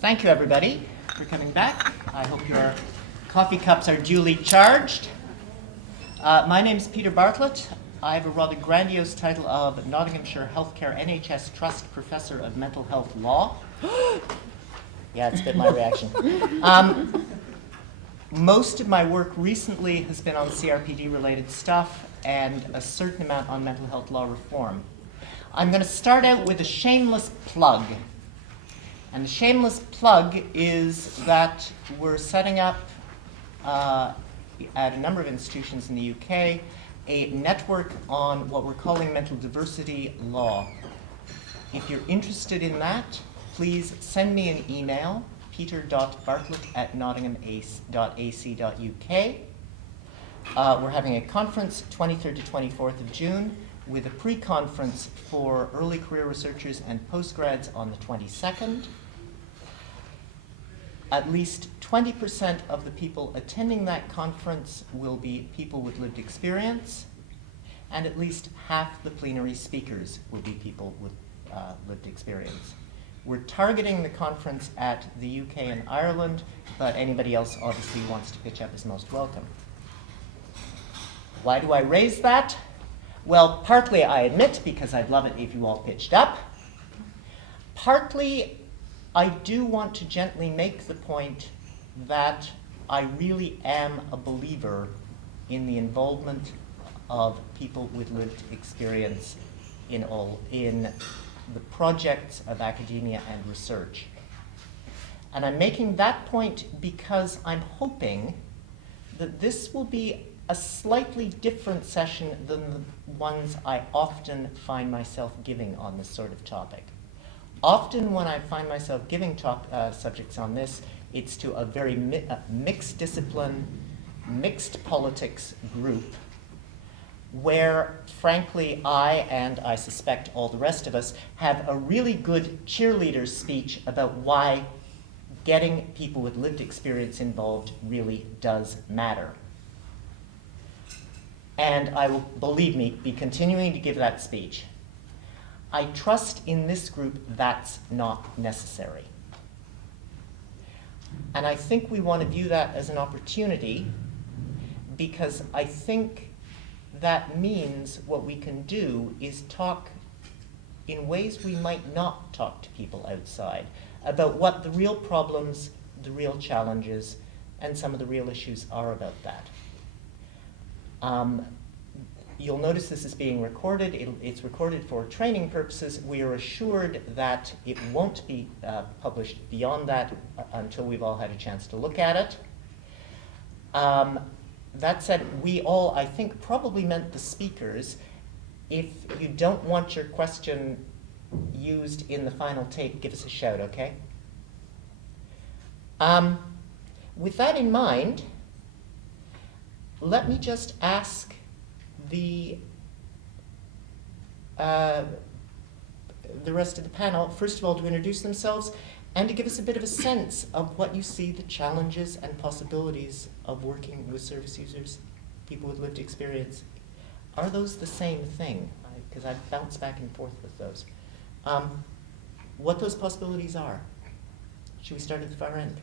Thank you, everybody, for coming back. I hope your coffee cups are duly charged. My name is Peter Bartlett. I have a rather grandiose title of Nottinghamshire Healthcare NHS Trust Professor of Mental Health Law. Yeah, it's been my reaction. Most of my work recently has been on CRPD-related stuff and a certain amount on mental health law reform. I'm going to start out with a shameless plug. And the shameless plug is that we're setting up at a number of institutions in the UK a network on what we're calling mental diversity law. If you're interested in that, please send me an email, peter.bartlett@nottingham.ac.uk. We're having a conference 23rd to 24th of June with a pre-conference for early career researchers and postgrads on the 22nd. At least 20% of the people attending that conference will be people with lived experience, and at least half the plenary speakers will be people with lived experience. We're targeting the conference at the UK and Ireland, but anybody else obviously who wants to pitch up is most welcome. Why do I raise that? Well, partly I admit because I'd love it if you all pitched up. Partly I do want to gently make the point that I really am a believer in the involvement of people with lived experience in the projects of academia and research. And I'm making that point because I'm hoping that this will be a slightly different session than the ones I often find myself giving on this sort of topic. Often when I find myself giving subjects on this, it's to a very mixed discipline, mixed politics group, where frankly I, and I suspect all the rest of us, have a really good cheerleader speech about why getting people with lived experience involved really does matter. And I will, believe me, be continuing to give that speech. I trust in this group that's not necessary. And I think we want to view that as an opportunity because I think that means what we can do is talk in ways we might not talk to people outside about what the real problems, the real challenges, and some of the real issues are about that. You'll notice this is being recorded. It's recorded for training purposes. We are assured that it won't be published beyond that until we've all had a chance to look at it. That said, we all, I think, probably meant the speakers. If you don't want your question used in the final tape, give us a shout, okay? With that in mind, let me just ask the rest of the panel, first of all, to introduce themselves and to give us a bit of a sense of what you see the challenges and possibilities of working with service users, people with lived experience. Are those the same thing? Because I've bounced back and forth with those. What those possibilities are. Should we start at the far end?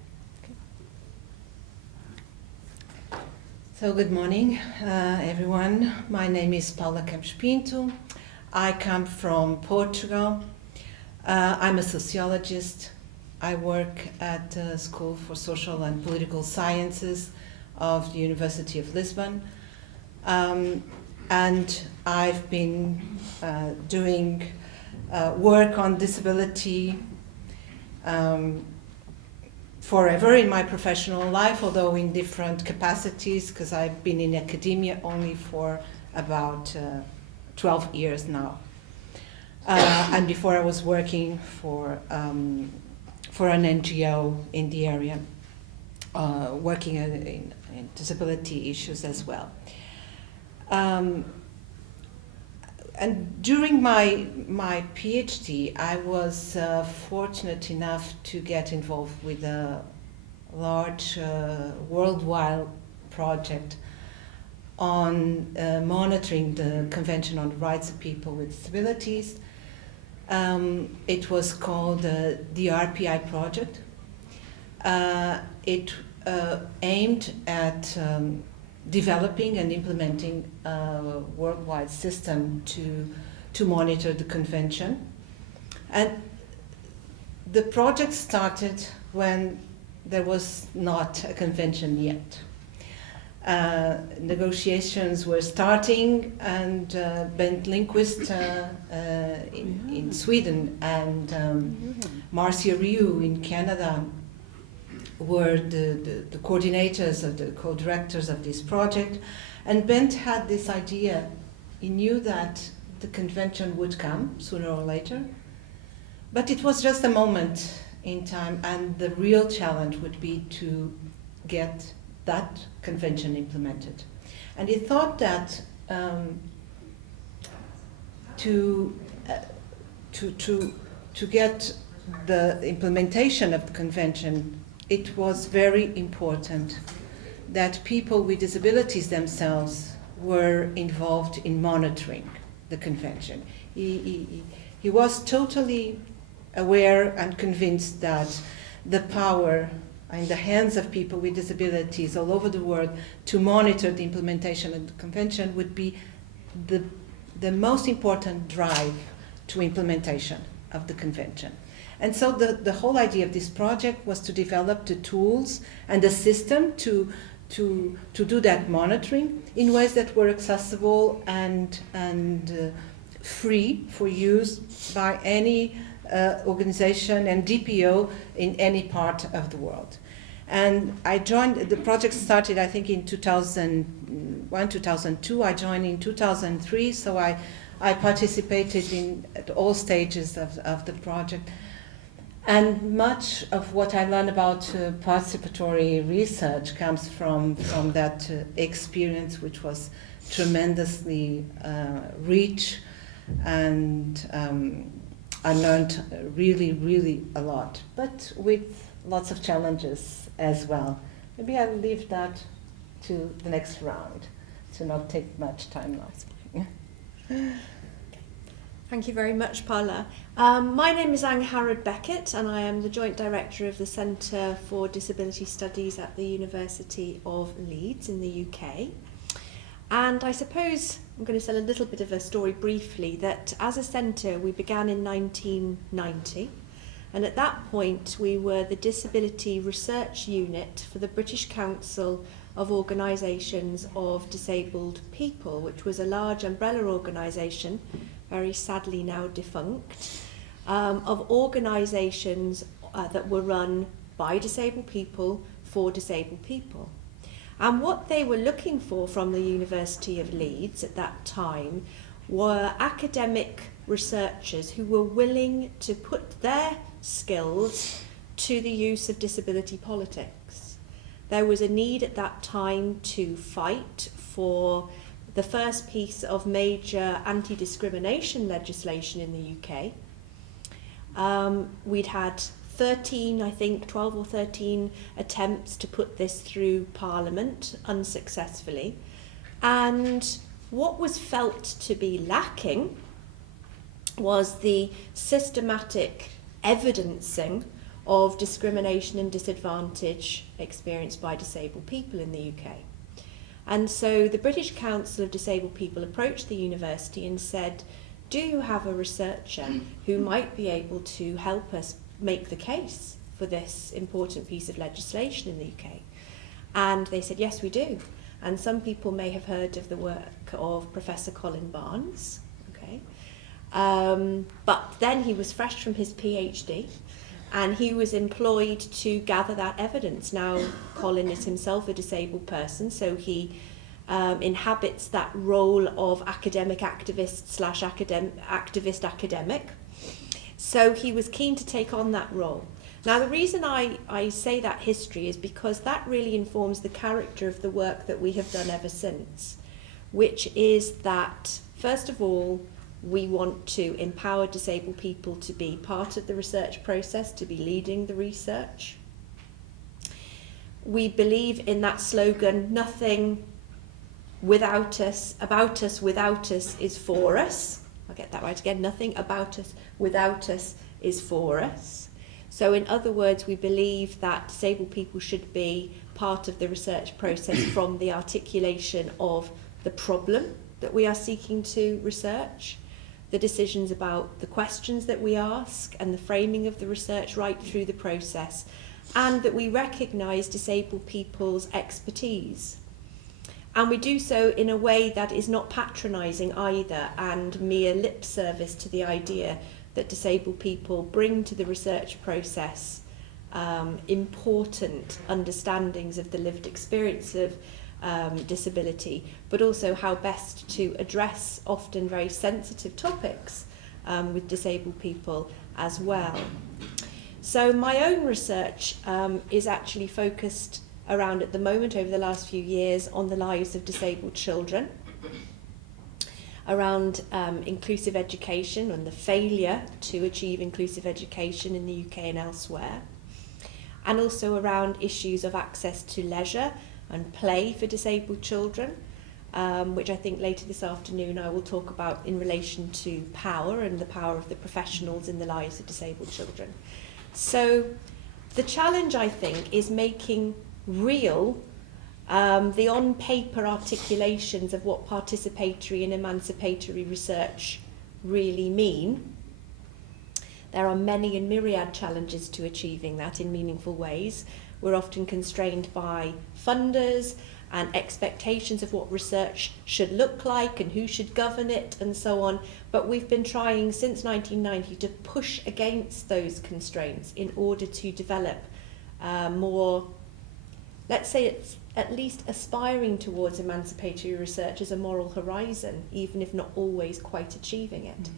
So good morning, everyone. My name is Paula Pinto. I come from Portugal. I'm a sociologist. I work at the School for Social and Political Sciences of the University of Lisbon. And I've been doing work on disability forever in my professional life, although in different capacities, because I've been in academia only for about 12 years now. And before I was working for an NGO in the area, working in disability issues as well. And during my PhD, I was fortunate enough to get involved with a large worldwide project on monitoring the Convention on the Rights of People with Disabilities. It was called the RPI project, It aimed at developing and implementing a worldwide system to monitor the convention. And the project started when there was not a convention yet. Negotiations were starting, and Bent Lindqvist in Sweden and Marcia Rioux in Canada were the coordinators, of the co-directors of this project. And Bent had this idea. He knew that the convention would come sooner or later, but it was just a moment in time, and the real challenge would be to get that convention implemented. And he thought that to get the implementation of the convention, it was very important that people with disabilities themselves were involved in monitoring the convention. He was totally aware and convinced that the power in the hands of people with disabilities all over the world to monitor the implementation of the convention would be the most important drive to implementation of the convention. And so the whole idea of this project was to develop the tools and the system to do that monitoring in ways that were accessible and free for use by any organization and DPO in any part of the world. And I joined, the project started I think in 2001, 2002, I joined in 2003, so I participated at all stages of the project. And much of what I learned about participatory research comes from that experience, which was tremendously rich, and I learned really, really a lot, but with lots of challenges as well. Maybe I'll leave that to the next round to not take much time now. Thank you very much, Paula. My name is Angharad Beckett, and I am the Joint Director of the Centre for Disability Studies at the University of Leeds in the UK. And I suppose I'm going to tell a little bit of a story briefly, that as a centre we began in 1990, and at that point we were the Disability Research Unit for the British Council of Organisations of Disabled People, which was a large umbrella organisation, very sadly now defunct, of organisations that were run by disabled people for disabled people. And what they were looking for from the University of Leeds at that time were academic researchers who were willing to put their skills to the use of disability politics. There was a need at that time to fight for the first piece of major anti-discrimination legislation in the UK. We'd had 12 or 13 attempts to put this through Parliament unsuccessfully. And what was felt to be lacking was the systematic evidencing of discrimination and disadvantage experienced by disabled people in the UK. And so the British Council of Disabled People approached the university and said, do you have a researcher who might be able to help us make the case for this important piece of legislation in the UK? And they said, yes, we do. And some people may have heard of the work of Professor Colin Barnes. Okay, but then he was fresh from his PhD, and he was employed to gather that evidence. Now, Colin is himself a disabled person, so he inhabits that role of academic activist / activist academic. So he was keen to take on that role. Now, the reason I say that history is because that really informs the character of the work that we have done ever since, which is that, first of all, we want to empower disabled people to be part of the research process, to be leading the research. We believe in that slogan, nothing without us, about us, without us is for us. I'll get that right again, nothing about us, without us is for us. So in other words, we believe that disabled people should be part of the research process from the articulation of the problem that we are seeking to research, the decisions about the questions that we ask and the framing of the research right through the process, and that we recognise disabled people's expertise. And we do so in a way that is not patronising either and mere lip service to the idea that disabled people bring to the research process important understandings of the lived experience of disability, but also how best to address often very sensitive topics with disabled people as well. So my own research is actually focused around, at the moment, over the last few years, on the lives of disabled children, around inclusive education and the failure to achieve inclusive education in the UK and elsewhere, and also around issues of access to leisure and play for disabled children, which I think later this afternoon I will talk about in relation to power and the power of the professionals in the lives of disabled children. So the challenge, I think, is making real the on-paper articulations of what participatory and emancipatory research really mean. There are many and myriad challenges to achieving that in meaningful ways. We're often constrained by funders and expectations of what research should look like and who should govern it and so on. But we've been trying since 1990 to push against those constraints in order to develop more, let's say it's at least aspiring towards emancipatory research as a moral horizon, even if not always quite achieving it.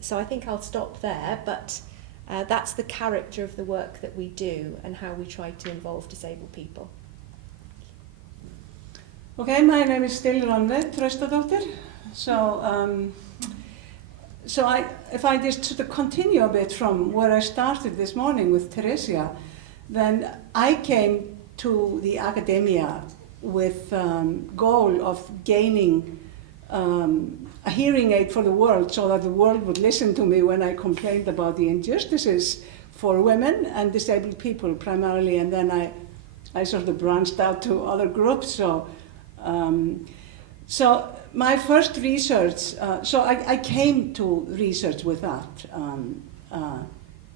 So I think I'll stop there, but that's the character of the work that we do and how we try to involve disabled people. Okay, my name is still Rannveig, Traustadóttir. If I just sort of continue a bit from where I started this morning with Theresia, then I came to the academia with goal of gaining a hearing aid for the world, so that the world would listen to me when I complained about the injustices for women and disabled people primarily, and then I sort of branched out to other groups. So my first research, I came to research with that,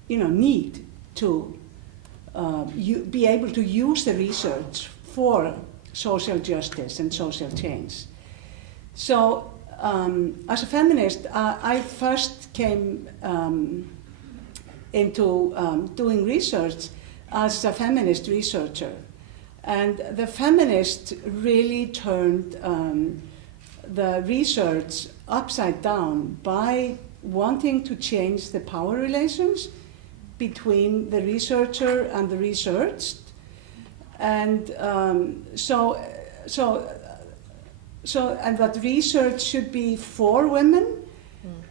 need to be able to use the research for social justice and social change. So as a feminist, I first came into doing research as a feminist researcher. And the feminists really turned the research upside down by wanting to change the power relations between the researcher and the researched. And and that research should be for women,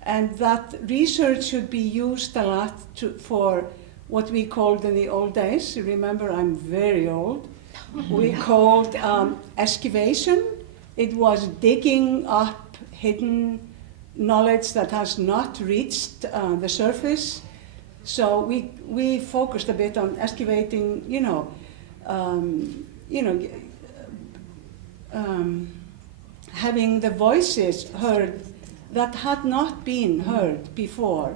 and that research should be used a lot for what we called in the old days, you remember I'm very old, we called excavation. It was digging up hidden knowledge that has not reached the surface. So we focused a bit on excavating, having the voices heard that had not been heard before.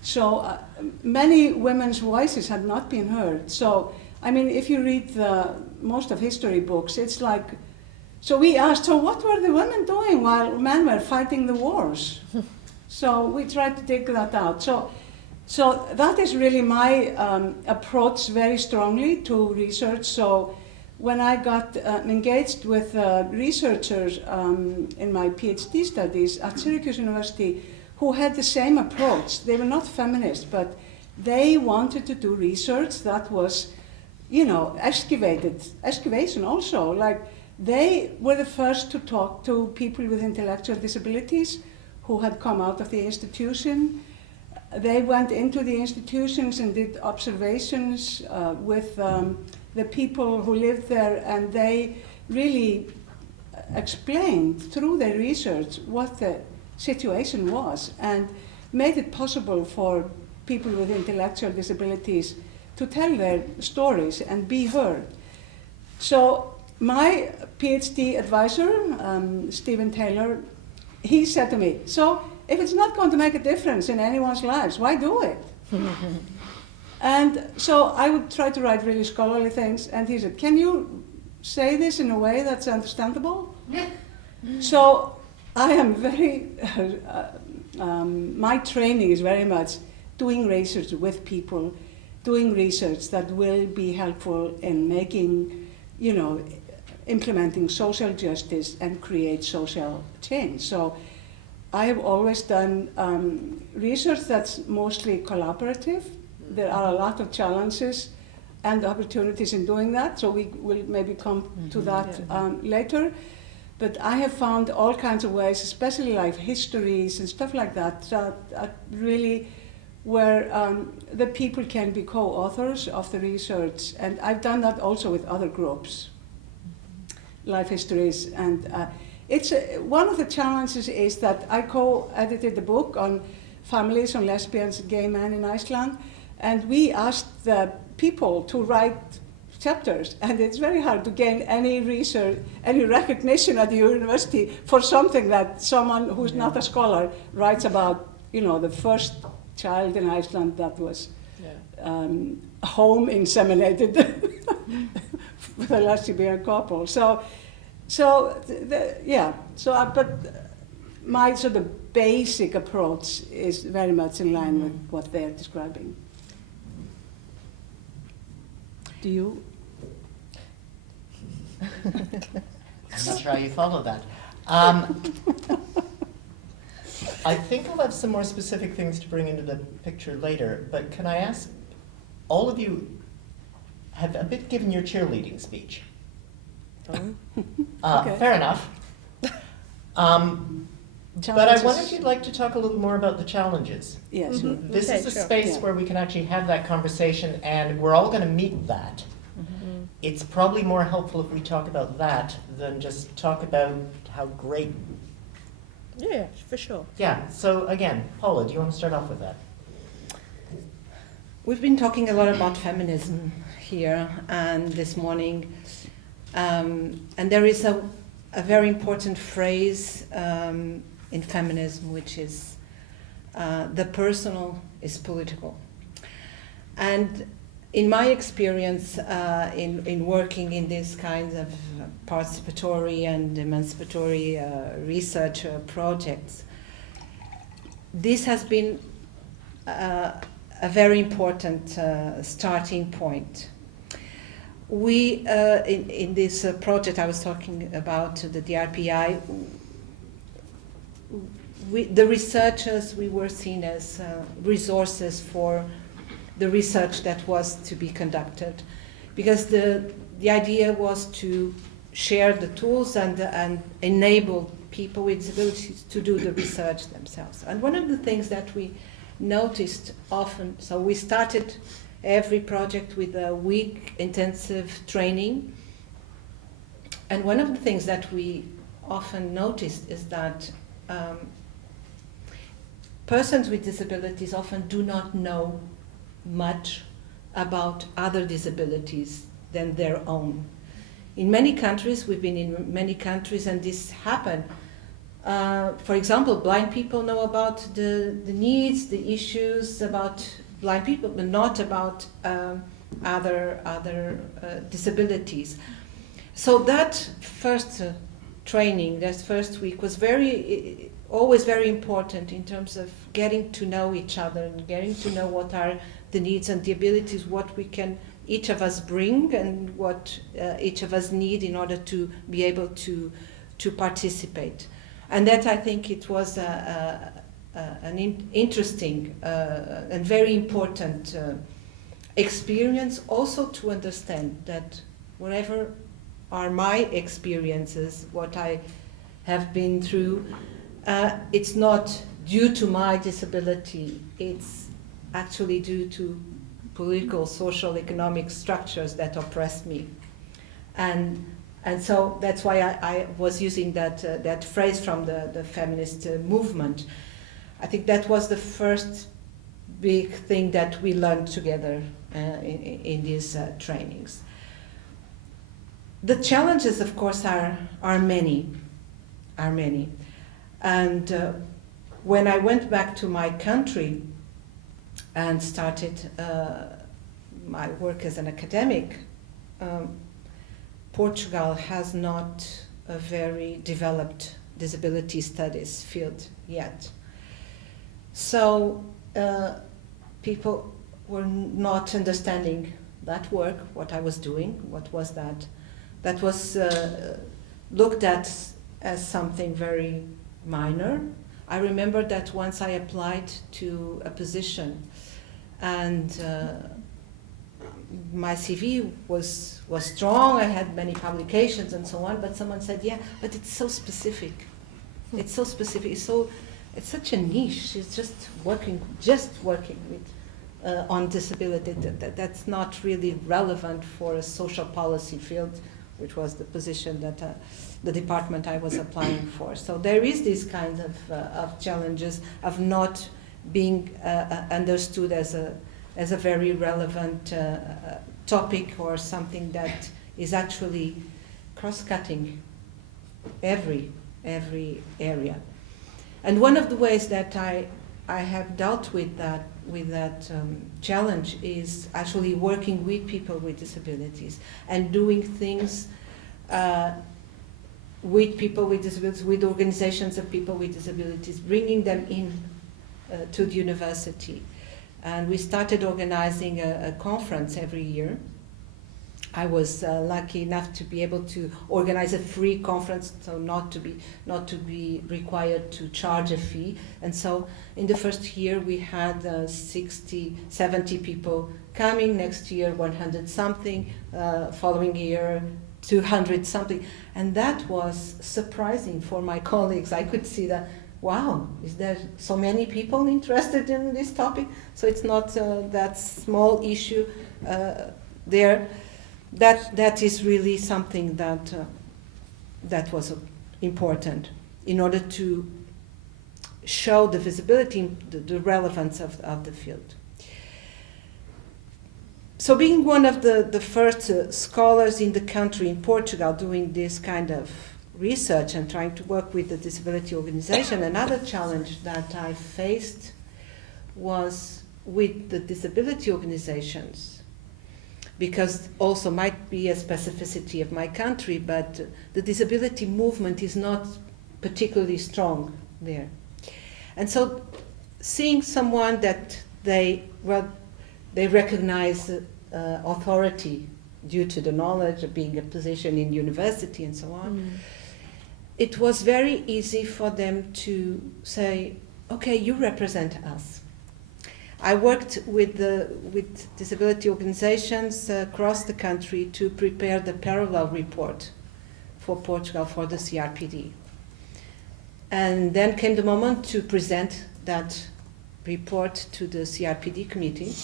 So many women's voices had not been heard. So, I mean, if you read most of history books, it's like, so we asked, so what were the women doing while men were fighting the wars? So we tried to dig that out. So that is really my approach very strongly to research. So when I got engaged with researchers in my PhD studies at Syracuse University who had the same approach, they were not feminists, but they wanted to do research that was, excavation also. Like, they were the first to talk to people with intellectual disabilities who had come out of the institution. They went into the institutions and did observations with the people who lived there, and they really explained through their research what the situation was and made it possible for people with intellectual disabilities to tell their stories and be heard. So my PhD advisor, Stephen Taylor, he said to me, so if it's not going to make a difference in anyone's lives, why do it? And so I would try to write really scholarly things, and he said, can you say this in a way that's understandable? So I am very, my training is very much doing research with people, doing research that will be helpful in making, implementing social justice and create social change. So I have always done research that's mostly collaborative. There are a lot of challenges and opportunities in doing that, so we will maybe come to that later. But I have found all kinds of ways, especially life histories and stuff like that, that really where the people can be co-authors of the research. And I've done that also with other groups, life histories. And it's one of the challenges is that I co-edited the book on families, on lesbians and gay men in Iceland. And we asked the people to write chapters, and it's very hard to gain any research, any recognition at the university for something that someone who's not a scholar writes about, the first child in Iceland that was home inseminated with a lesbian couple. But my sort of basic approach is very much in line with what they're describing. Do you? I'm not sure how you follow that. I think I'll have some more specific things to bring into the picture later, but can I ask, all of you have a bit given your cheerleading speech. Okay. Fair enough. But I wonder if you'd like to talk a little more about the challenges. Yes. Mm-hmm. This Okay, is a sure. space where we can actually have that conversation, and we're all going to meet that. Mm-hmm. It's probably more helpful if we talk about that than just talk about how great. Yeah, for sure. Yeah, so again, Paula, do you want to start off with that? We've been talking a lot about feminism here and this morning, and there is a very important phrase in feminism, which is the personal is political. And in my experience in working in these kinds of participatory and emancipatory research projects, this has been a very important starting point. We, in this project I was talking about, the DRPI, the researchers, we were seen as resources for the research that was to be conducted, because the idea was to share the tools and enable people with disabilities to do the research themselves. And one of the things that we noticed often, so we started every project with a week intensive training, and one of the things that we often noticed is that persons with disabilities often do not know much about other disabilities than their own. In many countries, we've been in many countries, and this happened. For example, blind people know about the needs, the issues about blind people, but not about other disabilities. So that first training, that first week, was always very important in terms of getting to know each other and getting to know what are the needs and the abilities, what we can each of us bring and what each of us need in order to be able to participate. And that, I think, it was an interesting and very important experience, also to understand that whatever are my experiences, what I have been through, it's not due to my disability, it's actually due to political, social, economic structures that oppress me. And so that's why I was using that phrase from the feminist movement. I think that was the first big thing that we learned together in these trainings. The challenges, of course, are many, and when I went back to my country and started my work as an academic, Portugal has not a very developed disability studies field yet. So people were not understanding that work, what I was doing, what was that. That was looked at as something very minor. I remember that once I applied to a position and my CV was strong, I had many publications and so on, but someone said, yeah, but it's so specific. It's so specific, it's such a niche, it's just working with on disability. That's not really relevant for a social policy field, which was the position that the department I was applying for. So there is this kind of challenges of not being understood as a very relevant topic or something that is actually cross-cutting every area. And one of the ways that I have dealt with that challenge is actually working with people with disabilities and doing things with people with disabilities, with organizations of people with disabilities, bringing them in to the university. And we started organizing a conference every year. I was lucky enough to be able to organize a free conference, so not to be required to charge a fee. And so in the first year we had 60, 70 people coming. Next year 100 something. Following year 200 something. And that was surprising for my colleagues. I could see that, wow, is there so many people interested in this topic? So it's not that small issue there. That is really something that was important in order to show the visibility, the relevance of the field. So being one of the first scholars in the country, in Portugal, doing this kind of research and trying to work with the disability organization, another challenge that I faced was with the disability organizations, because also might be a specificity of my country, but the disability movement is not particularly strong there. And so seeing someone that they recognize authority due to the knowledge of being a position in university and so on, it was very easy for them to say, okay, you represent us. I worked with disability organizations across the country to prepare the parallel report for Portugal for the CRPD. And then came the moment to present that report to the CRPD committee.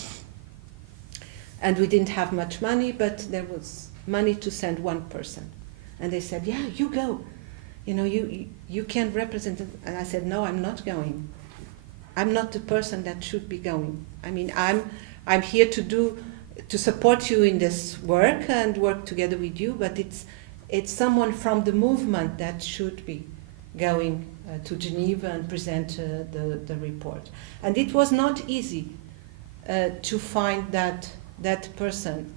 And we didn't have much money, but there was money to send one person. And they said, yeah, you go. You know, you can represent it. And I said, no, I'm not going. I'm not the person that should be going. I mean, I'm here to support you in this work and work together with you, but it's someone from the movement that should be going to Geneva and present the report. And it was not easy to find that person,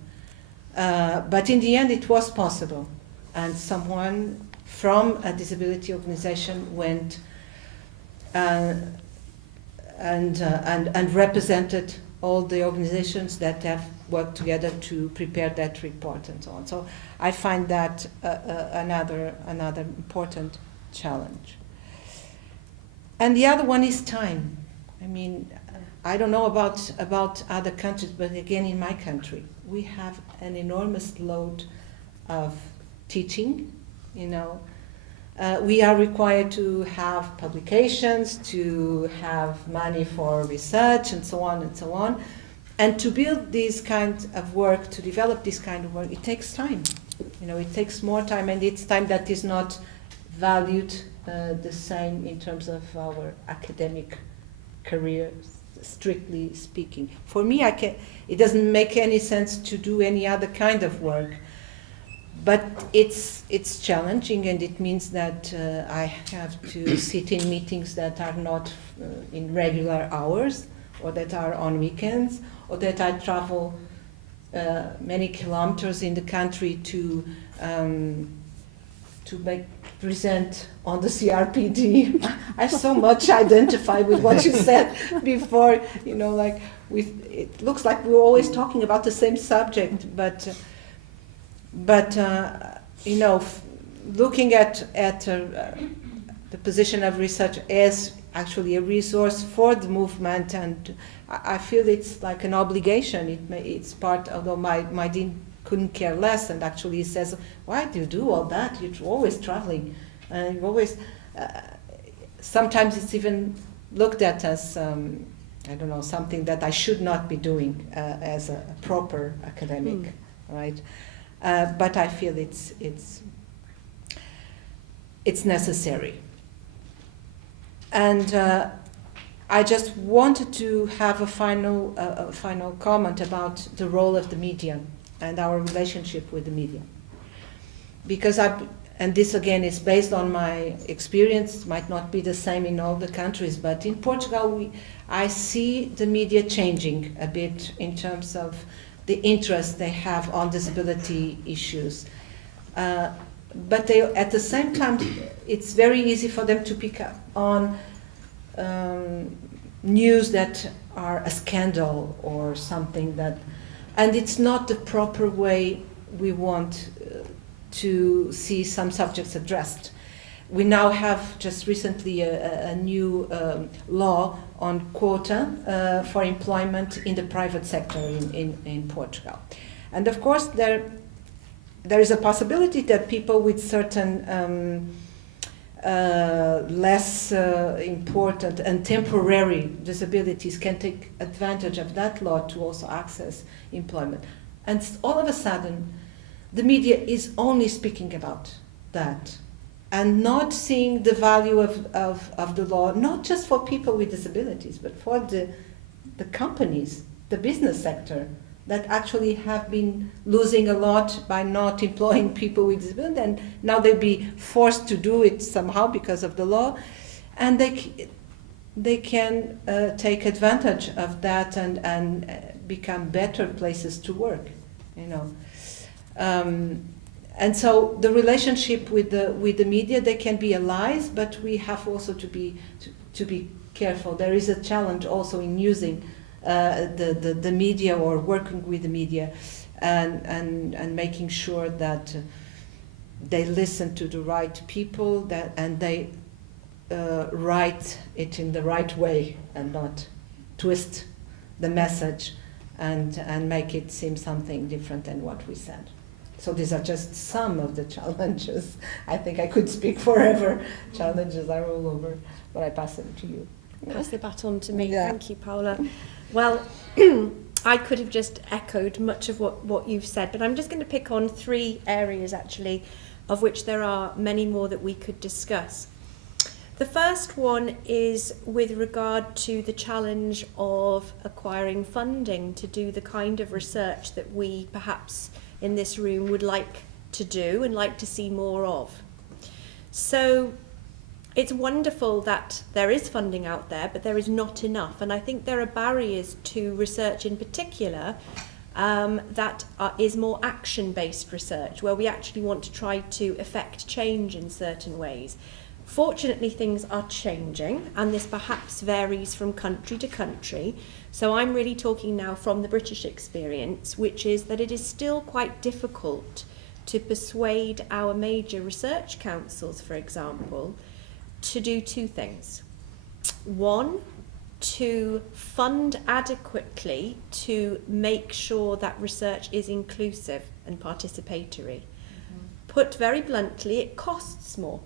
but in the end it was possible, and someone from a disability organization went and represented all the organizations that have worked together to prepare that report and so on. So I find that another important challenge. And the other one is time. I mean, I don't know about other countries, but again, in my country, we have an enormous load of teaching, you know. We are required to have publications, to have money for research, and so on and so on. And to build this kind of work, to develop this kind of work, it takes time. You know, it takes more time, and it's time that is not valued the same in terms of our academic careers strictly speaking. For me, it doesn't make any sense to do any other kind of work. But it's challenging, and it means that I have to sit in meetings that are not in regular hours, or that are on weekends, or that I travel many kilometers in the country to present on the CRPD. I so much identify with what you said before. It looks like we're always talking about the same subject, but looking at the position of research as actually a resource for the movement, and I feel it's like an obligation. It's part, although my dean couldn't care less, and actually he says, why do you do all that? You're always traveling, and you're always. Sometimes it's even looked at as something that I should not be doing as a proper academic, right? But I feel it's necessary. And I just wanted to have a final comment about the role of the media and our relationship with the media. Because and this again is based on my experience, it might not be the same in all the countries, but in Portugal I see the media changing a bit in terms of the interest they have on disability issues. But at the same time, it's very easy for them to pick up on news that are a scandal or something and it's not the proper way we want to see some subjects addressed. We now have just recently a new law on quota for employment in the private sector in Portugal. And of course there is a possibility that people with certain less important and temporary disabilities can take advantage of that law to also access employment. And all of a sudden, the media is only speaking about that and not seeing the value of the law, not just for people with disabilities, but for the companies, the business sector, that actually have been losing a lot by not employing people with disabilities, and now they'll be forced to do it somehow because of the law, and they can take advantage of that and become better places to work, and so the relationship with the media, they can be allies, but we have also to be careful. There is a challenge also in using the media or working with the media and making sure that they listen to the right people and they write it in the right way and not twist the message and make it seem something different than what we said. So these are just some of the challenges. I think I could speak forever. Challenges are all over, but I pass it to you. Pass the baton to me. Yeah. Thank you, Paula. Well, I could have just echoed much of what you've said, but I'm just going to pick on 3 areas, actually, of which there are many more that we could discuss. The first one is with regard to the challenge of acquiring funding to do the kind of research that we perhaps in this room would like to do and like to see more of. So it's wonderful that there is funding out there, but there is not enough. And I think there are barriers to research in particular that is more action-based research, where we actually want to try to effect change in certain ways. Fortunately, things are changing, and this perhaps varies from country to country. So I'm really talking now from the British experience, which is that it is still quite difficult to persuade our major research councils, for example, to do 2 things. One, to fund adequately to make sure that research is inclusive and participatory. Put very bluntly, it costs more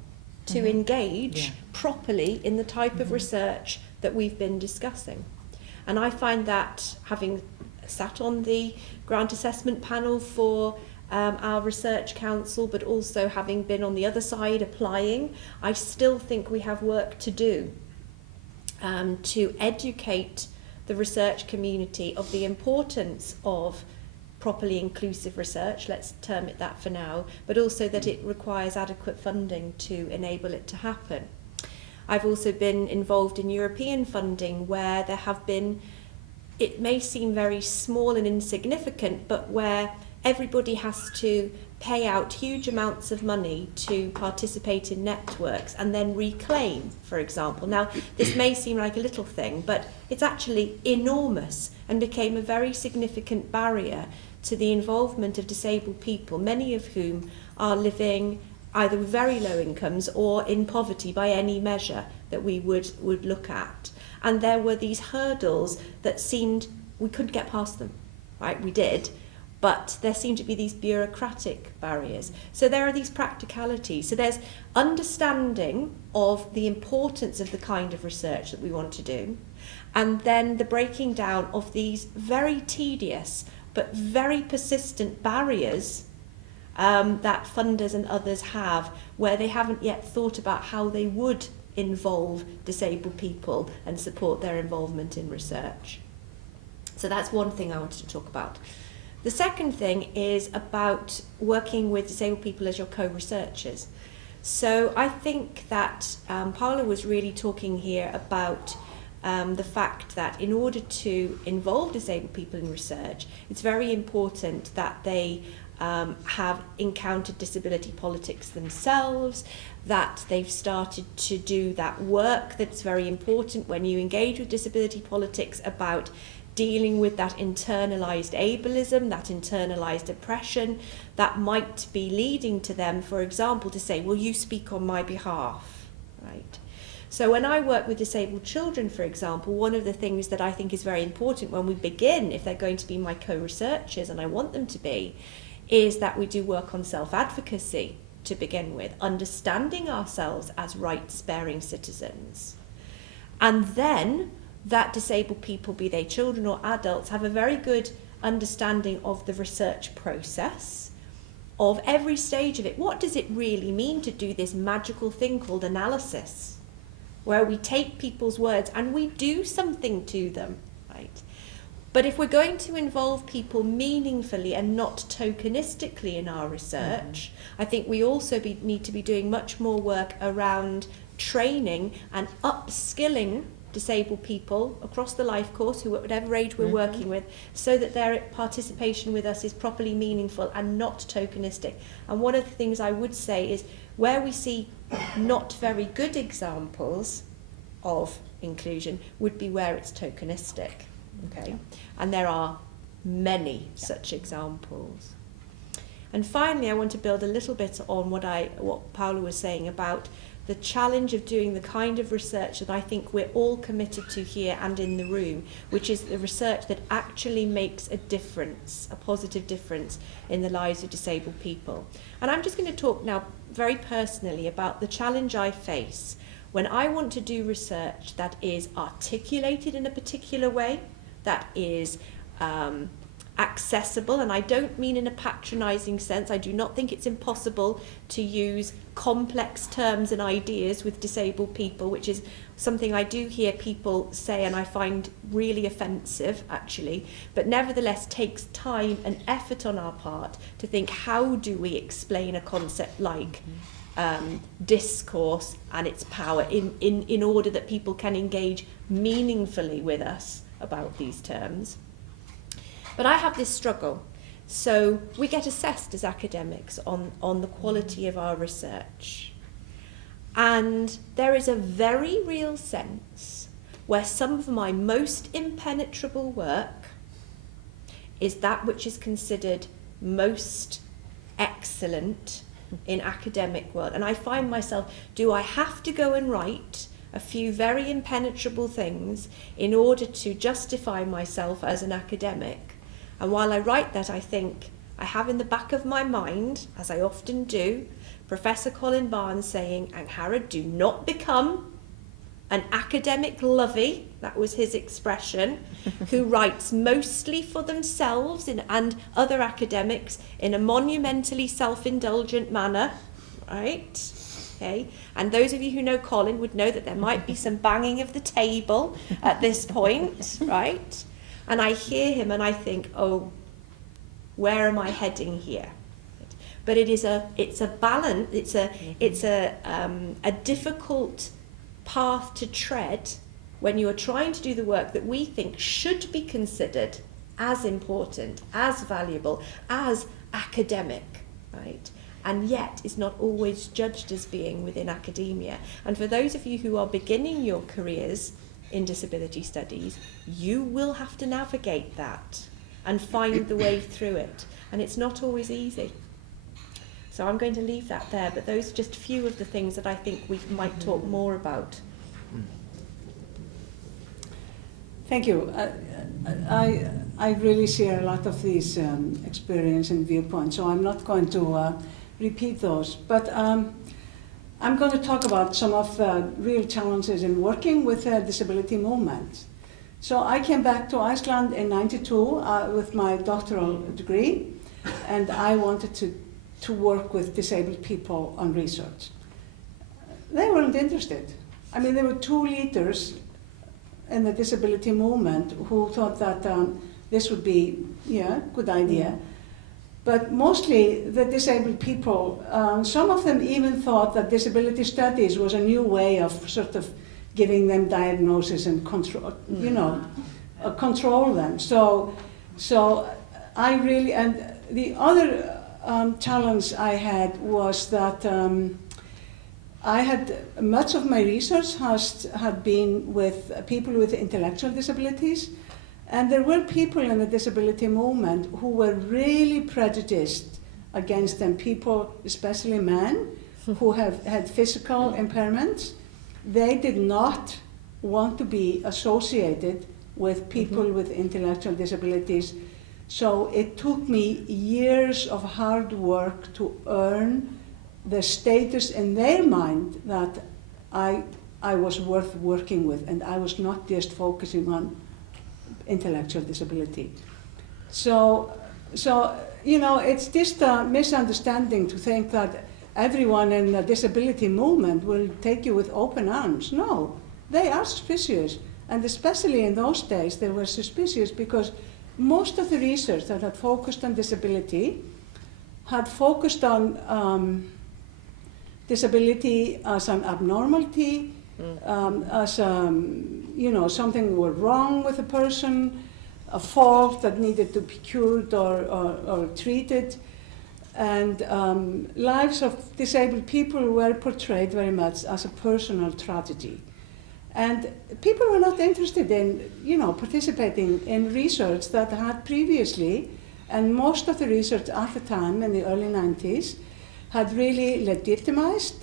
to engage properly in the type of research that we've been discussing. And I find that, having sat on the grant assessment panel for our research council, but also having been on the other side applying, I still think we have work to do to educate the research community of the importance of properly inclusive research, let's term it that for now, but also that it requires adequate funding to enable it to happen. I've also been involved in European funding where there have been, it may seem very small and insignificant, but where everybody has to pay out huge amounts of money to participate in networks and then reclaim, for example. Now, this may seem like a little thing, but it's actually enormous and became a very significant barrier to the involvement of disabled people, many of whom are living either with very low incomes or in poverty by any measure that we would look at. And there were these hurdles that seemed, we couldn't get past them, right? We did, but there seemed to be these bureaucratic barriers. So there are these practicalities. So there's understanding of the importance of the kind of research that we want to do, and then the breaking down of these very tedious but very persistent barriers that funders and others have, where they haven't yet thought about how they would involve disabled people and support their involvement in research. So that's one thing I wanted to talk about. The second thing is about working with disabled people as your co-researchers. So I think that Paula was really talking here about the fact that in order to involve disabled people in research, it's very important that they have encountered disability politics themselves, that they've started to do that work that's very important when you engage with disability politics about dealing with that internalized ableism, that internalized oppression that might be leading to them, for example, to say, well, you speak on my behalf, right? So when I work with disabled children, for example, one of the things that I think is very important when we begin, if they're going to be my co-researchers, and I want them to be, is that we do work on self-advocacy to begin with, understanding ourselves as rights-bearing citizens. And then that disabled people, be they children or adults, have a very good understanding of the research process, of every stage of it. What does it really mean to do this magical thing called analysis, where we take people's words and we do something to them, right? But if we're going to involve people meaningfully and not tokenistically in our research, I think we also need to be doing much more work around training and upskilling disabled people across the life course, who at whatever age we're working with, so that their participation with us is properly meaningful and not tokenistic. And one of the things I would say is where we see not very good examples of inclusion would be where it's tokenistic. Okay, and there are many such examples. And finally, I want to build a little bit on what Paula was saying about the challenge of doing the kind of research that I think we're all committed to here and in the room, which is the research that actually makes a difference, a positive difference in the lives of disabled people. And I'm just going to talk now very personally about the challenge I face when I want to do research that is articulated in a particular way, that is accessible, and I don't mean in a patronizing sense. I do not think it's impossible to use complex terms and ideas with disabled people, which is something I do hear people say and I find really offensive actually, but nevertheless takes time and effort on our part to think, how do we explain a concept like discourse and its power in order that people can engage meaningfully with us about these terms. But I have this struggle. So we get assessed as academics on the quality of our research. And there is a very real sense where some of my most impenetrable work is that which is considered most excellent in academic world. And I find myself, do I have to go and write a few very impenetrable things in order to justify myself as an academic? And while I write that, I think I have in the back of my mind, as I often do, Professor Colin Barnes saying, Angharad, do not become an academic lovey, that was his expression, who writes mostly for themselves and other academics in a monumentally self-indulgent manner, right? Okay, and those of you who know Colin would know that there might be some banging of the table at this point, right? And I hear him and I think, oh, where am I heading here? But it's a balance, it's a difficult path to tread when you are trying to do the work that we think should be considered as important, as valuable, as academic, right? And yet is not always judged as being within academia. And for those of you who are beginning your careers in disability studies, you will have to navigate that and find the way through it. And it's not always easy. So I'm going to leave that there, but those are just a few of the things that I think we might talk more about. Thank you. I really share a lot of these experience and viewpoints, so I'm not going to repeat those. But I'm going to talk about some of the real challenges in working with the disability movement. So I came back to Iceland in '92 with my doctoral degree, and I wanted to work with disabled people on research. They weren't interested. I mean, there were 2 leaders in the disability movement who thought that this would be, yeah, good idea. But mostly the disabled people, some of them even thought that disability studies was a new way of sort of giving them diagnosis and control, you know, control them. So I really, and the other challenge I had was that I had, much of my research had been with people with intellectual disabilities, and there were people in the disability movement who were really prejudiced against them, people, especially men, who had physical impairments. They did not want to be associated with people with intellectual disabilities. So it took me years of hard work to earn the status in their mind that I was worth working with, and I was not just focusing on intellectual disability. So you know, it's just a misunderstanding to think that everyone in the disability movement will take you with open arms. No, they are suspicious, and especially in those days they were suspicious because most of the research that had focused on disability had focused on disability as an abnormality, as you know, something were wrong with a person, a fault that needed to be cured or treated. And lives of disabled people were portrayed very much as a personal tragedy. And people were not interested in, you know, participating in research that had previously, and most of the research at the time in the early 90s, had really legitimized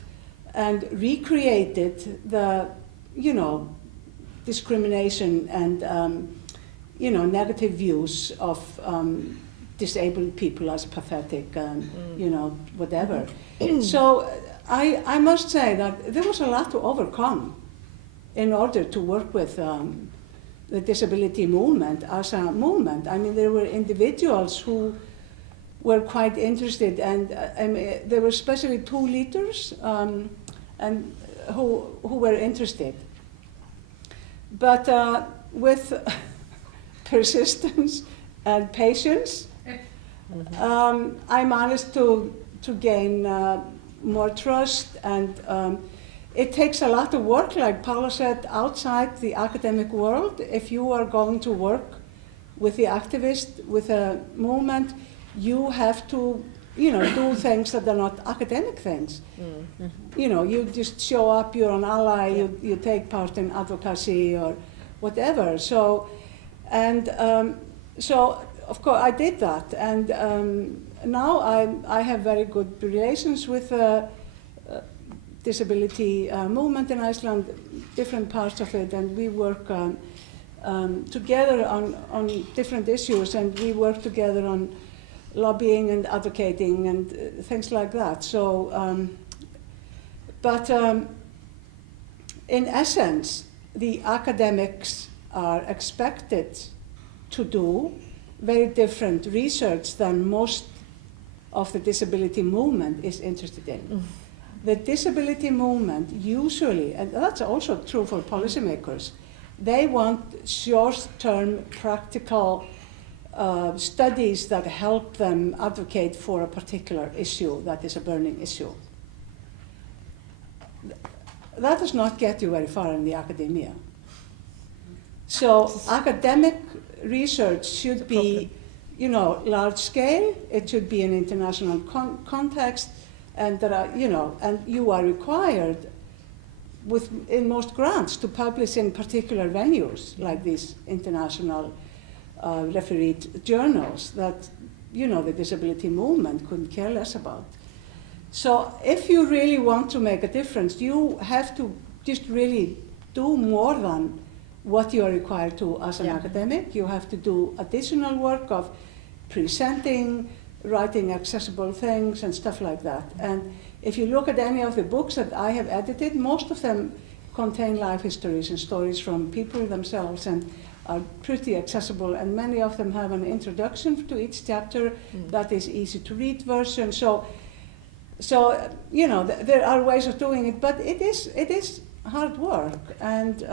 and recreated the, you know, discrimination and, you know, negative views of disabled people as pathetic, you know, whatever. So I must say that there was a lot to overcome in order to work with the disability movement as a movement. I mean, there were individuals who were quite interested, and there were especially 2 leaders and who were interested. But with persistence and patience, I managed to gain more trust, and it takes a lot of work, like Paula said, outside the academic world. If you are going to work with the activist, with a movement, you have to, you know, do things that are not academic things. You know, you just show up, you're an ally, you take part in advocacy or whatever. So, and so of course I did that, and now I have very good relations with disability movement in Iceland, different parts of it, and we work together on different issues, and we work together on lobbying and advocating and things like that. So, but in essence, the academics are expected to do very different research than most of the disability movement is interested in. the disability movement usually, and that's also true for policymakers, they want short-term practical studies that help them advocate for a particular issue that is a burning issue. That does not get you very far in the academia. So academic research should be, large scale. It should be in international context, and there are, and you are required in most grants to publish in particular venues like these international refereed journals that, the disability movement couldn't care less about. So if you really want to make a difference, you have to just really do more than what you are required to as an academic. You have to do additional work of presenting, writing accessible things and stuff like that. And if you look at any of the books that I have edited, most of them contain life histories and stories from people themselves and are pretty accessible, and many of them have an introduction to each chapter that is easy to read version. So there are ways of doing it, but it is hard work. And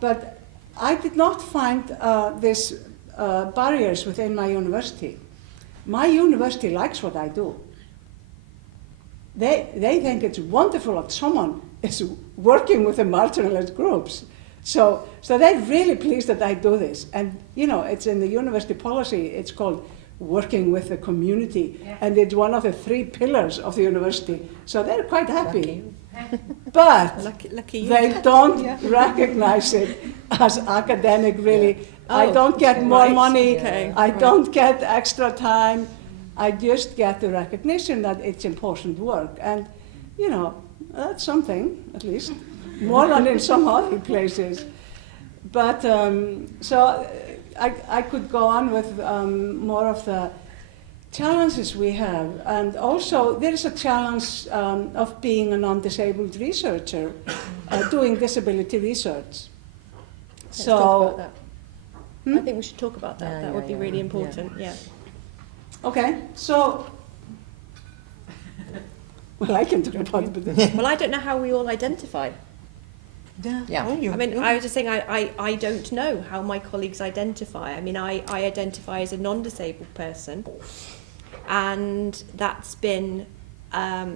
but I did not find these barriers within my university. My university likes what I do. They think it's wonderful that someone is working with the marginalized groups. So they're really pleased that I do this. And it's in the university policy, it's called working with the community, and it's one of the 3 pillars of the university. So they're quite happy. But lucky they don't recognize it as academic, really. I don't get more money, I don't get extra time, I just get the recognition that it's important work. And, that's something, at least, more than in some other places. But, so I could go on with more of the challenges we have. And also, there is a challenge of being a non-disabled researcher doing disability research. Let's talk about that. I think we should talk about that. That would be really important, Okay, so, well, I can talk about it. Well, I don't know how we all identify. I mean, I was just saying, I don't know how my colleagues identify. I mean, I identify as a non-disabled person, and that's been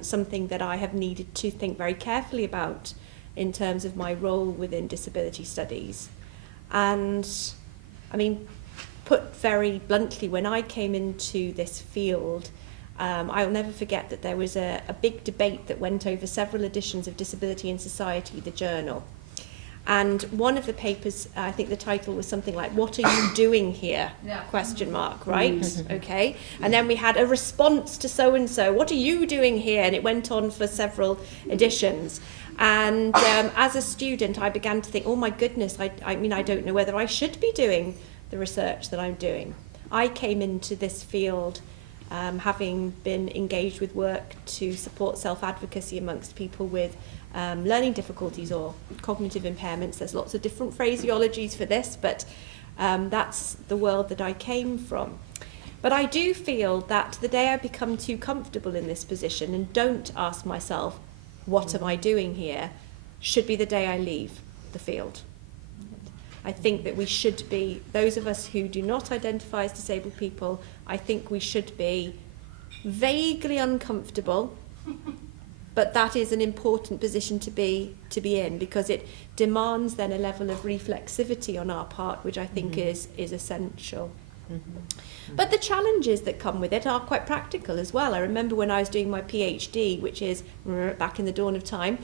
something that I have needed to think very carefully about in terms of my role within disability studies. And, I mean, put very bluntly, when I came into this field, I'll never forget that there was a big debate that went over several editions of Disability in Society, the journal. And one of the papers, I think the title was something like, "What are you doing here?" ? Right? Okay. And then we had a response to so-and-so, "What are you doing here?" And it went on for several editions. And as a student, I began to think, oh my goodness, I mean, I don't know whether I should be doing the research that I'm doing. I came into this field having been engaged with work to support self-advocacy amongst people with learning difficulties or cognitive impairments. There's lots of different phraseologies for this, but that's the world that I came from. But I do feel that the day I become too comfortable in this position and don't ask myself, what am I doing here, should be the day I leave the field. I think that we should be, those of us who do not identify as disabled people, I think we should be vaguely uncomfortable, but that is an important position to be in, because it demands then a level of reflexivity on our part, which I think is essential. But the challenges that come with it are quite practical as well. I remember when I was doing my PhD, which is back in the dawn of time,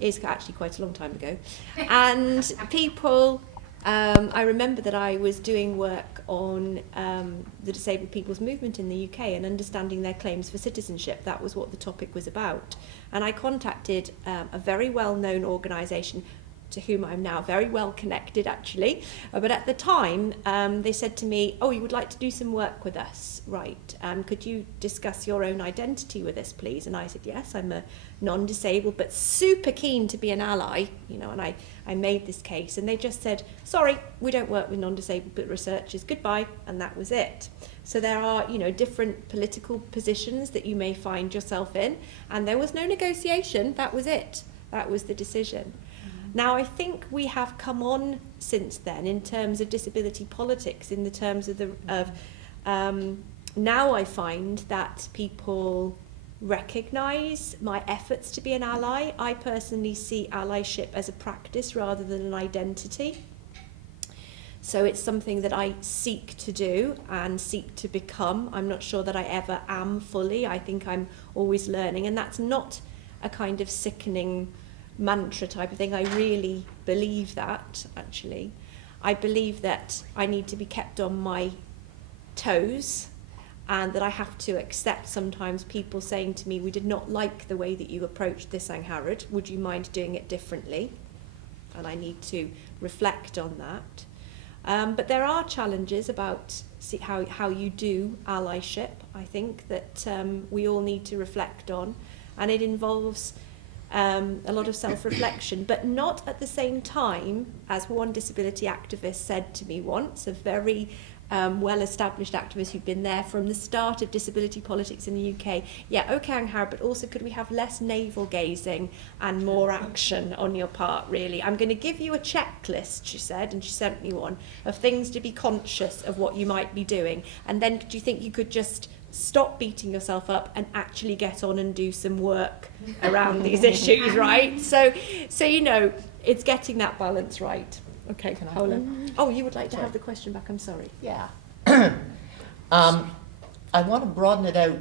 is actually quite a long time ago, and people, I remember that I was doing work on the disabled people's movement in the UK and understanding their claims for citizenship. That was what the topic was about. And I contacted a very well-known organisation to whom I'm now very well connected, actually. But at the time, they said to me, "Oh, you would like to do some work with us, right? Could you discuss your own identity with us, please?" And I said, "Yes, I'm a non-disabled, but super keen to be an ally," and I made this case. And they just said, "Sorry, we don't work with non-disabled researchers, goodbye," and that was it. So there are, different political positions that you may find yourself in, and there was no negotiation. That was it. That was the decision. Now, I think we have come on since then in terms of disability politics, in the terms of now I find that people recognise my efforts to be an ally. I personally see allyship as a practice rather than an identity. So it's something that I seek to do and seek to become. I'm not sure that I ever am fully. I think I'm always learning, and that's not a kind of sickening mantra type of thing. I really believe that, actually. I believe that I need to be kept on my toes, and that I have to accept sometimes people saying to me, we did not like the way that you approached this, Angharad. Would you mind doing it differently? And I need to reflect on that. But there are challenges about how you do allyship, I think, that we all need to reflect on. And it involves a lot of self-reflection, but not at the same time, as one disability activist said to me once, a very well-established activist who'd been there from the start of disability politics in the UK. Yeah, okay, Angharad, but also could we have less navel-gazing and more action on your part, really? I'm going to give you a checklist, she said, and she sent me one, of things to be conscious of what you might be doing. And then do you think you could just stop beating yourself up and actually get on and do some work around these issues, right? So it's getting that balance right. Okay, Paula. Oh, you would like to have the question back, I'm sorry. Yeah. I want to broaden it out,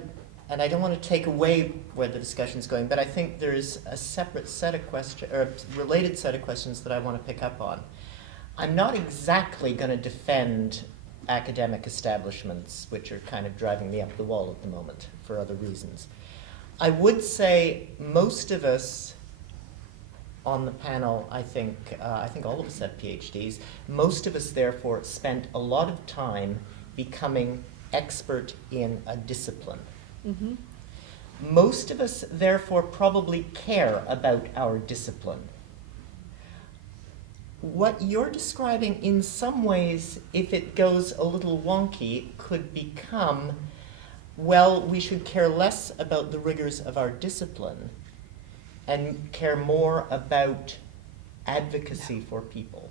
and I don't want to take away where the discussion's going, but I think there's a separate set of questions, or a related set of questions that I want to pick up on. I'm not exactly going to defend academic establishments, which are kind of driving me up the wall at the moment for other reasons. I would say most of us on the panel, I think all of us have PhDs. Most of us, therefore, spent a lot of time becoming expert in a discipline. Mm-hmm. Most of us, therefore, probably care about our discipline. What you're describing, in some ways, if it goes a little wonky, could become, well, we should care less about the rigors of our discipline and care more about advocacy for people.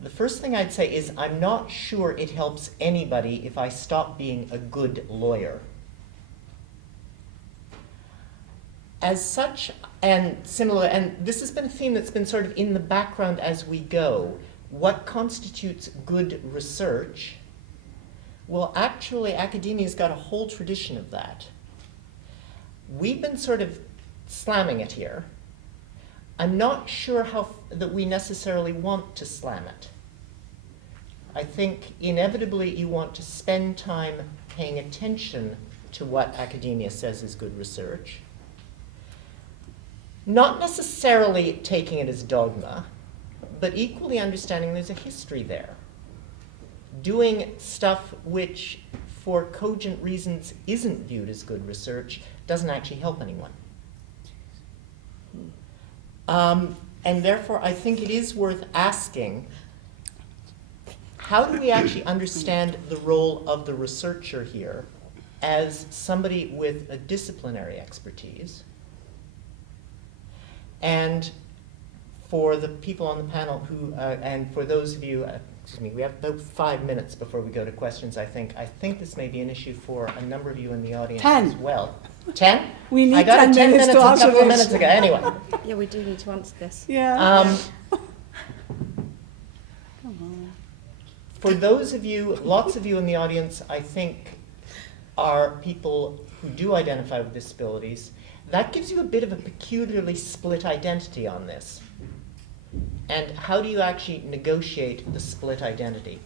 The first thing I'd say is I'm not sure it helps anybody if I stop being a good lawyer. As such, and similar, and this has been a theme that's been sort of in the background as we go. What constitutes good research? Well, actually, academia's got a whole tradition of that. We've been sort of slamming it here. I'm not sure that we necessarily want to slam it. I think inevitably you want to spend time paying attention to what academia says is good research. Not necessarily taking it as dogma, but equally understanding there's a history there. Doing stuff which, for cogent reasons, isn't viewed as good research doesn't actually help anyone. And therefore, I think it is worth asking, how do we actually understand the role of the researcher here as somebody with a disciplinary expertise? And for the people on the panel who, and for those of you, excuse me, we have about 5 minutes before we go to questions, I think. I think this may be an issue for a number of you in the audience 10. as well. 10? We need I got 10 it 10 minutes minutes to a answer couple of this. minutes ago. Anyway. Yeah, we do need to answer this. Yeah. For those of you, lots of you in the audience, I think, are people who do identify with disabilities. That gives you a bit of a peculiarly split identity on this. And how do you actually negotiate the split identity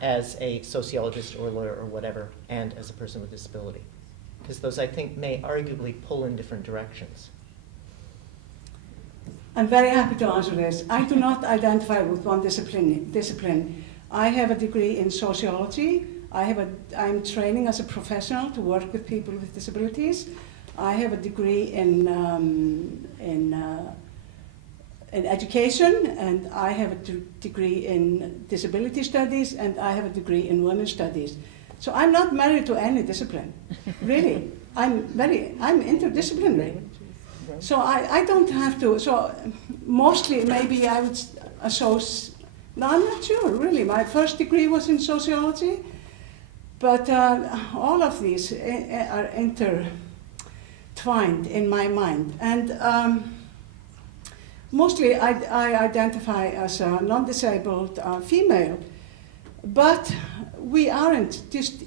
as a sociologist or lawyer or whatever, and as a person with disability? Because those, I think, may arguably pull in different directions. I'm very happy to answer this. I do not identify with one discipline. I have a degree in sociology. I'm training as a professional to work with people with disabilities. I have a degree in in education, and I have a degree in disability studies, and I have a degree in women's studies. So I'm not married to any discipline, really. I'm interdisciplinary. So I don't have to, so mostly maybe I would associate, no, I'm not sure, really. My first degree was in sociology, but all of these are intertwined in my mind. And mostly I identify as a non-disabled female, but we aren't just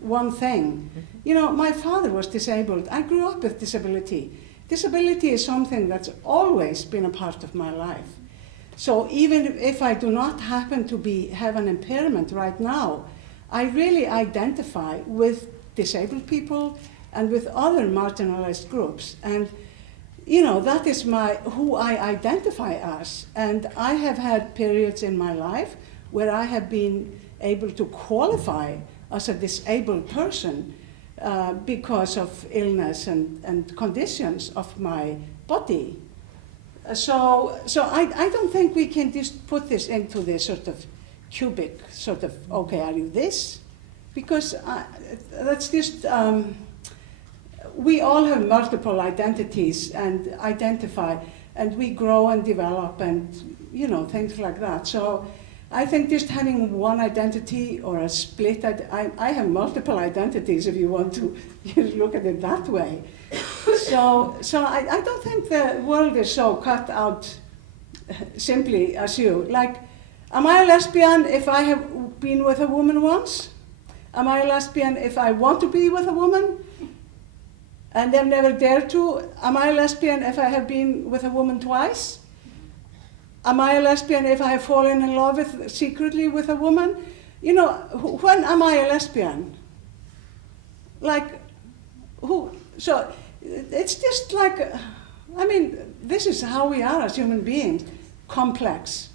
one thing. You know, my father was disabled. I grew up with disability. Disability is something that's always been a part of my life. So even if I do not happen to have an impairment right now, I really identify with disabled people and with other marginalized groups. And you know, that is who I identify as. And I have had periods in my life where I have been able to qualify as a disabled person because of illness and conditions of my body. So I don't think we can just put this into this sort of cubic sort of, okay, are you this? Because that's just, we all have multiple identities and identify, and we grow and develop and, you know, things like that. So I think just having one identity or a split, I have multiple identities if you want to look at it that way. So I don't think the world is so cut out simply as you. Like, am I a lesbian if I have been with a woman once? Am I a lesbian if I want to be with a woman and have never dared to? Am I a lesbian if I have been with a woman twice? Am I a lesbian if I have fallen in love secretly with a woman? You know, when am I a lesbian? Like, who? So it's just like, I mean, this is how we are as human beings, complex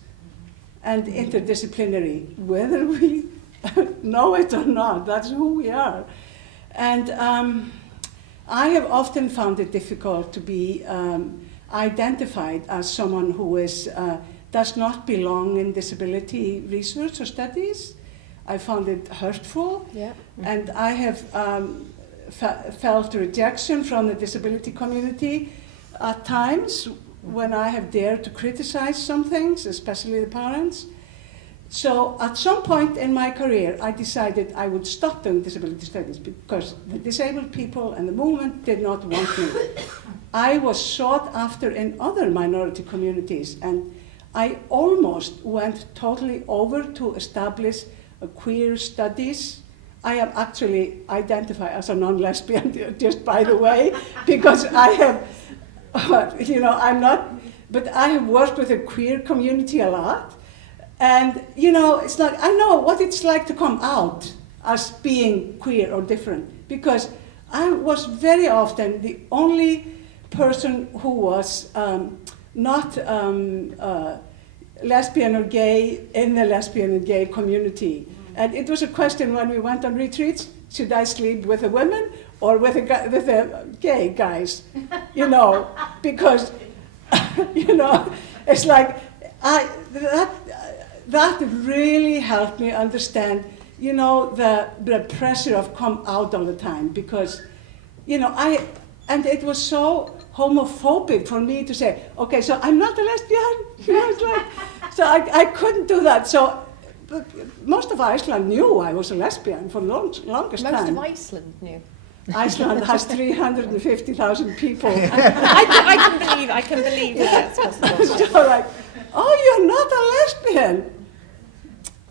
and interdisciplinary, whether we know it or not, that's who we are. And I have often found it difficult to be identified as someone who does not belong in disability research or studies. I found it hurtful, Yeah. and I have felt rejection from the disability community at times when I have dared to criticize some things, especially the parents. So at some point in my career, I decided I would stop doing disability studies because the disabled people and the movement did not want me. I was sought after in other minority communities, and I almost went totally over to establish a queer studies. I am actually identify as a non-lesbian, just by the way, because I have, you know, I'm not, but I have worked with the queer community a lot. And, you know, it's like, I know what it's like to come out as being queer or different, because I was very often the only person who was not lesbian or gay in the lesbian and gay community. And it was a question when we went on retreats, should I sleep with the women or with the gay guys? You know, because, you know, it's like, that really helped me understand, you know, the pressure of come out all the time, because, you know, and it was so homophobic for me to say, okay, so I'm not a lesbian, you know, it's like, so I couldn't do that. So but most of Iceland knew I was a lesbian for the longest time. Most of Iceland knew. Iceland has 350,000 people. I can believe that that's possible. So like, oh, you're not a lesbian.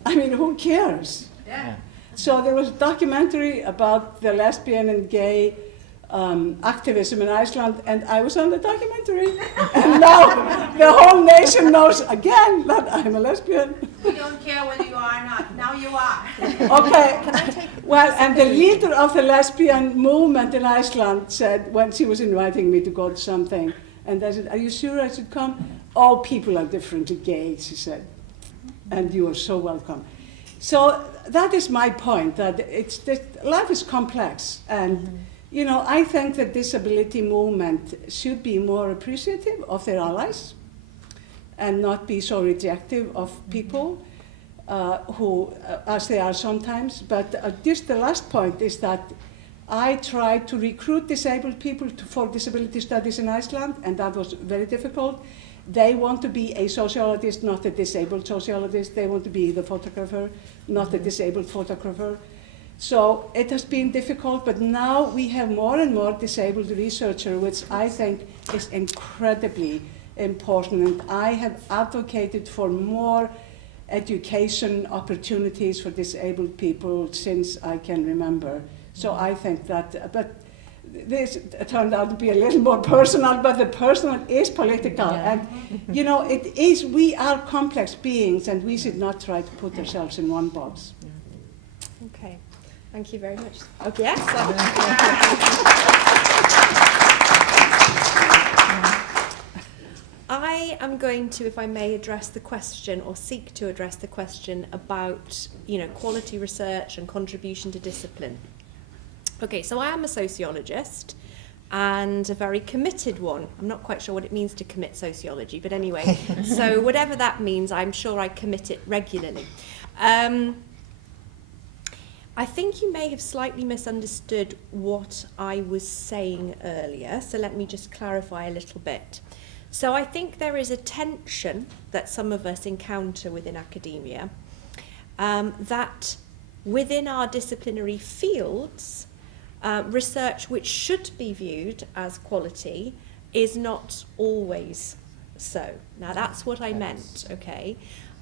I mean, who cares? Yeah. So there was a documentary about the lesbian and gay activism in Iceland, and I was on the documentary. And now the whole nation knows again that I'm a lesbian. We don't care whether you are or not. Now you are. Okay. Can I take Well, and the leader of the lesbian movement in Iceland said, when she was inviting me to go to something, and I said, are you sure I should come? All people are differently gay, she said, and you are so welcome. So that is my point, that life is complex, and you know, I think the disability movement should be more appreciative of their allies, and not be so rejective of people who, as they are sometimes. But just the last point is that I tried to recruit disabled people for disability studies in Iceland, and that was very difficult. They want to be a sociologist, not a disabled sociologist. They want to be the photographer, not a disabled photographer. So it has been difficult, but now we have more and more disabled researchers, which I think is incredibly important. And I have advocated for more education opportunities for disabled people since I can remember. So I think that, but this turned out to be a little more personal, but the personal is political. Yeah. And, you know, it is, we are complex beings, and we should not try to put ourselves in one box. Okay, thank you very much. Okay, yes. I am going to, if I may, address the question, or seek to address the question about, quality research and contribution to discipline. Okay, so I am a sociologist, and a very committed one. I'm not quite sure what it means to commit sociology, but anyway, so whatever that means, I'm sure I commit it regularly. I think you may have slightly misunderstood what I was saying earlier, so let me just clarify a little bit. So I think there is a tension that some of us encounter within academia, that within our disciplinary fields, research which should be viewed as quality is not always so. Now that's what I meant, okay?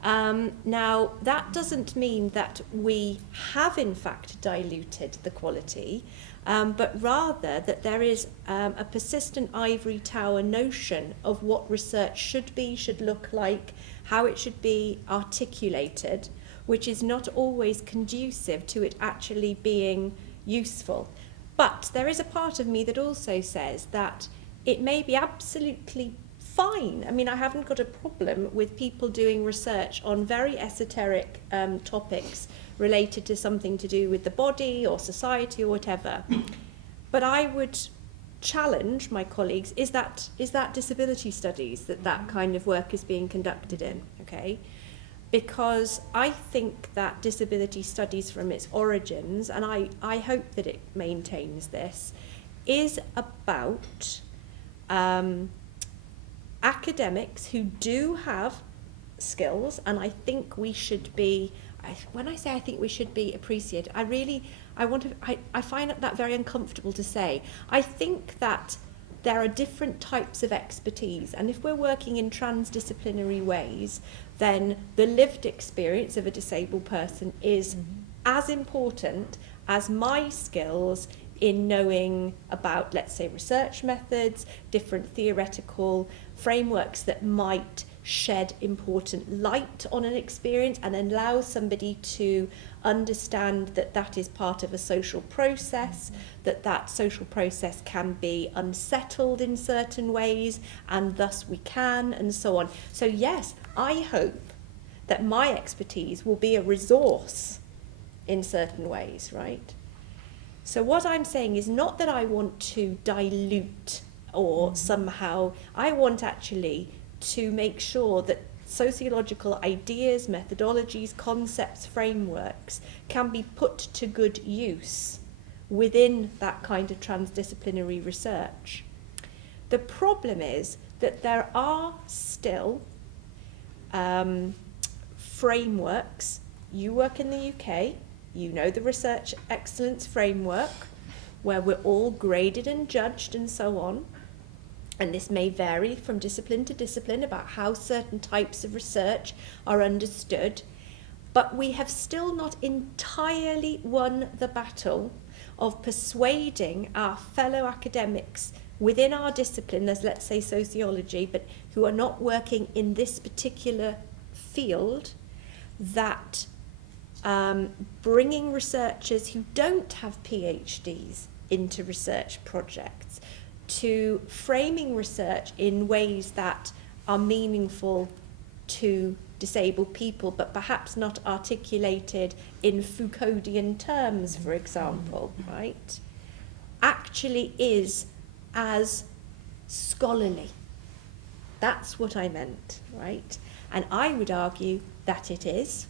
Now that doesn't mean that we have in fact diluted the quality, but rather that there is a persistent ivory tower notion of what research should look like, how it should be articulated, which is not always conducive to it actually being useful. But there is a part of me that also says that it may be absolutely fine. I mean, I haven't got a problem with people doing research on very esoteric topics related to something to do with the body or society or whatever. But I would challenge my colleagues, is that disability studies that kind of work is being conducted in, okay? Because I think that disability studies from its origins, and I hope that it maintains this, is about academics who do have skills, and I think we should be, when I say I think we should be appreciated, I find that very uncomfortable to say. I think that there are different types of expertise, and if we're working in transdisciplinary ways, then the lived experience of a disabled person is as important as my skills in knowing about, let's say, research methods, different theoretical frameworks that might shed important light on an experience and allow somebody to understand that that is part of a social process, that social process can be unsettled in certain ways, and thus we can, and so on. So yes, I hope that my expertise will be a resource in certain ways, right? So what I'm saying is not that I want to dilute or somehow, I want actually to make sure that sociological ideas, methodologies, concepts, frameworks can be put to good use within that kind of transdisciplinary research. The problem is that there are still frameworks. You work in the UK, you know the Research Excellence Framework, where we're all graded and judged and so on. And this may vary from discipline to discipline about how certain types of research are understood, but we have still not entirely won the battle of persuading our fellow academics within our discipline, as let's say sociology, but who are not working in this particular field, that bringing researchers who don't have PhDs into research projects, to framing research in ways that are meaningful to disabled people, but perhaps not articulated in Foucauldian terms, for example, right, actually is as scholarly. That's what I meant, right? And I would argue that it is,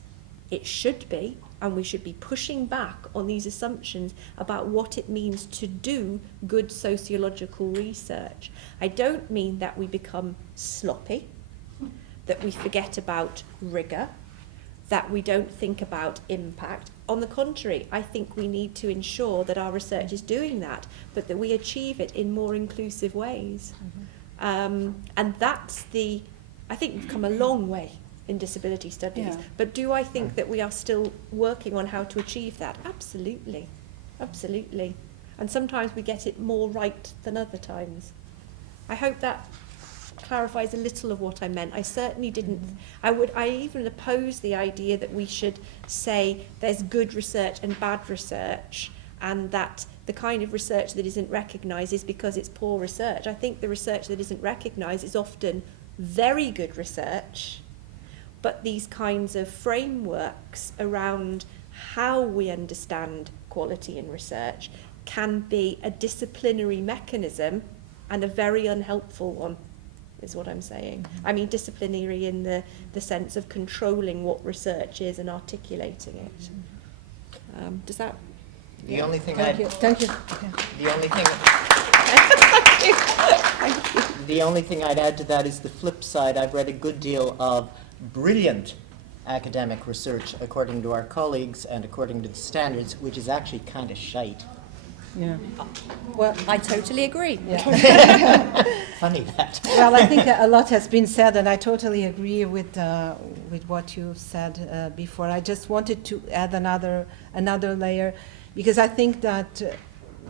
it should be, and we should be pushing back on these assumptions about what it means to do good sociological research. I don't mean that we become sloppy, that we forget about rigour, that we don't think about impact. On the contrary, I think we need to ensure that our research is doing that, but that we achieve it in more inclusive ways. And that's I think we've come a long way in disability studies. Yeah. But do I think that we are still working on how to achieve that? Absolutely. Absolutely. And sometimes we get it more right than other times. I hope that clarifies a little of what I meant. I certainly didn't, I even oppose the idea that we should say there's good research and bad research, and that the kind of research that isn't recognised is because it's poor research. I think the research that isn't recognised is often very good research, but these kinds of frameworks around how we understand quality in research can be a disciplinary mechanism, and a very unhelpful one, is what I'm saying. I mean disciplinary in the sense of controlling what research is and articulating it. Does that... The only thing Thank you. Thank you. The only thing. The only thing I'd add to that is the flip side. I've read a good deal of brilliant academic research, according to our colleagues and according to the standards, which is actually kind of shite. Yeah. Well, I totally agree. Funny that. well, I think a lot has been said, and I totally agree with what you said before. I just wanted to add another layer, because I think that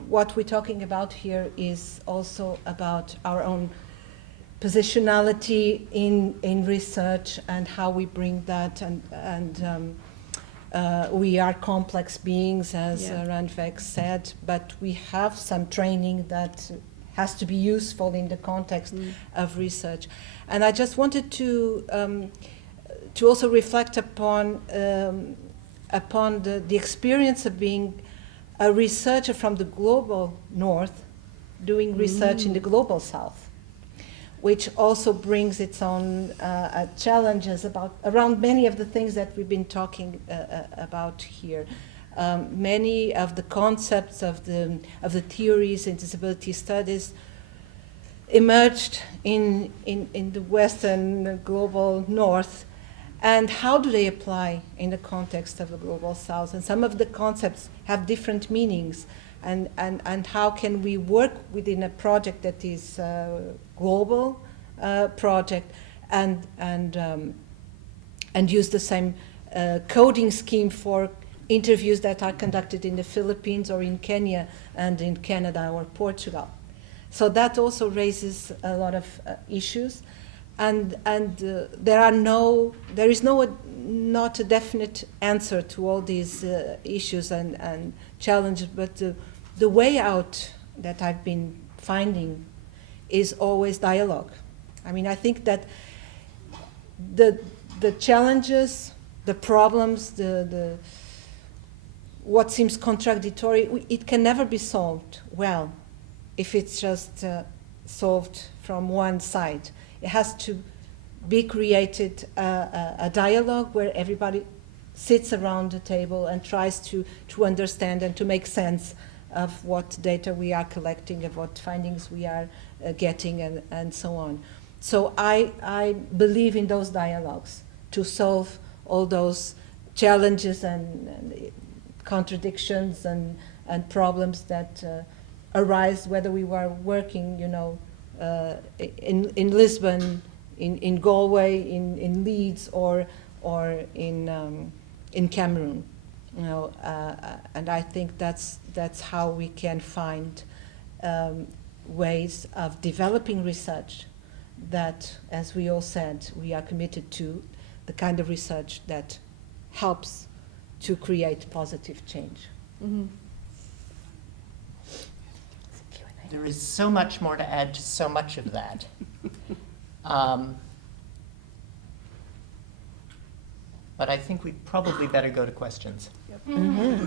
what we're talking about here is also about our own positionality in research and how we bring that, and we are complex beings, as Rannveig said, but we have some training that has to be useful in the context of research. And I just wanted to also reflect upon the experience of being a researcher from the global north doing research in the global south, which also brings its own challenges around many of the things that we've been talking about here. Many of the concepts of the theories in disability studies emerged in the Western global North, and how do they apply in the context of the global South? And some of the concepts have different meanings, and how can we work within a project that is global project and use the same coding scheme for interviews that are conducted in the Philippines or in Kenya and in Canada or Portugal. So that also raises a lot of issues, and there is not a definite answer to all these issues and challenges, but the way out that I've been finding is always dialogue. I mean, I think that the challenges, the problems, the what seems contradictory, it can never be solved well if it's just solved from one side. It has to be created a dialogue where everybody sits around the table and tries to understand and to make sense of what data we are collecting, of what findings we are getting, and so on. So I believe in those dialogues to solve all those challenges and contradictions and problems that arise, whether we were working, in Lisbon, in Galway, in Leeds, or in Cameroon, and I think that's how we can find ways of developing research that, as we all said, we are committed to, the kind of research that helps to create positive change. Mm-hmm. There is so much more to add to so much of that. But I think we probably better go to questions. Mm-hmm.